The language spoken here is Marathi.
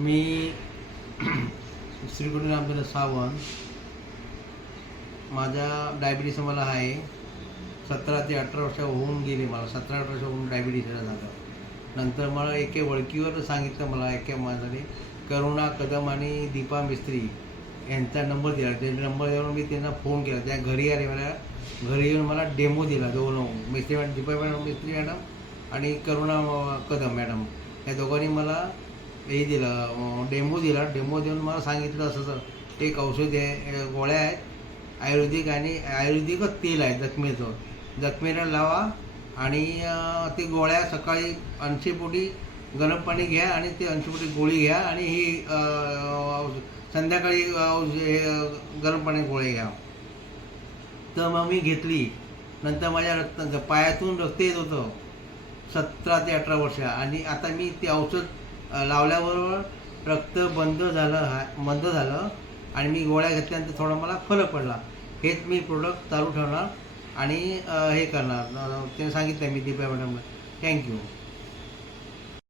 मी श्रीकृष्ण रामचंद्र सावंत. माझा डायबिटीस मला आहे. सतरा ते अठरा वर्ष होऊन गेले मला. सतरा अठरा वर्ष होऊन डायबिटीस झालं नंतर मला एके वळकीवर सांगितलं मला एके माझ्याने करुणा कदम आणि दीपा मिस्त्री यांचा नंबर दिला. ते नंबर देऊन मी त्यांना फोन केला. त्या घरी आले मला घरी येऊन मला डेमो दिला. दोन Mistry madam Deepa madam Mistry madam आणि करुणा कदम मॅडम. या दोघांनी मला हे दिलं डेमो दिला. डेमो देऊन मला सांगितलं असं तर एक औषध आहे गोळ्या आहेत. आयुर्वेदिक आणि आयुर्वेदिकच तेल आहे जखमेचं. जखमेला लावा आणि ते गोळ्या सकाळी ऐंशी पोटी गरम पाणी घ्या आणि ते ऐंशी पोटी गोळी घ्या आणि ही संध्याकाळी औष- हे, गरम पाणी गोळी घ्या. तर मग मी घेतली. नंतर माझ्या रक्त पायातून रक्त येत होतं. सतरा ते अठरा वर्ष. आणि आता मी ते औषध लावल्याबरोबर रक्त बंद झालं हा बंद झालं आणि मी गोळ्या घेतल्यानंतर थोडा मला फरक पडला. हेच मी प्रोडक्ट चालू ठेवणार आणि हे करणार. ते सांगितलं मी दीपा मॅडमला. थँक्यू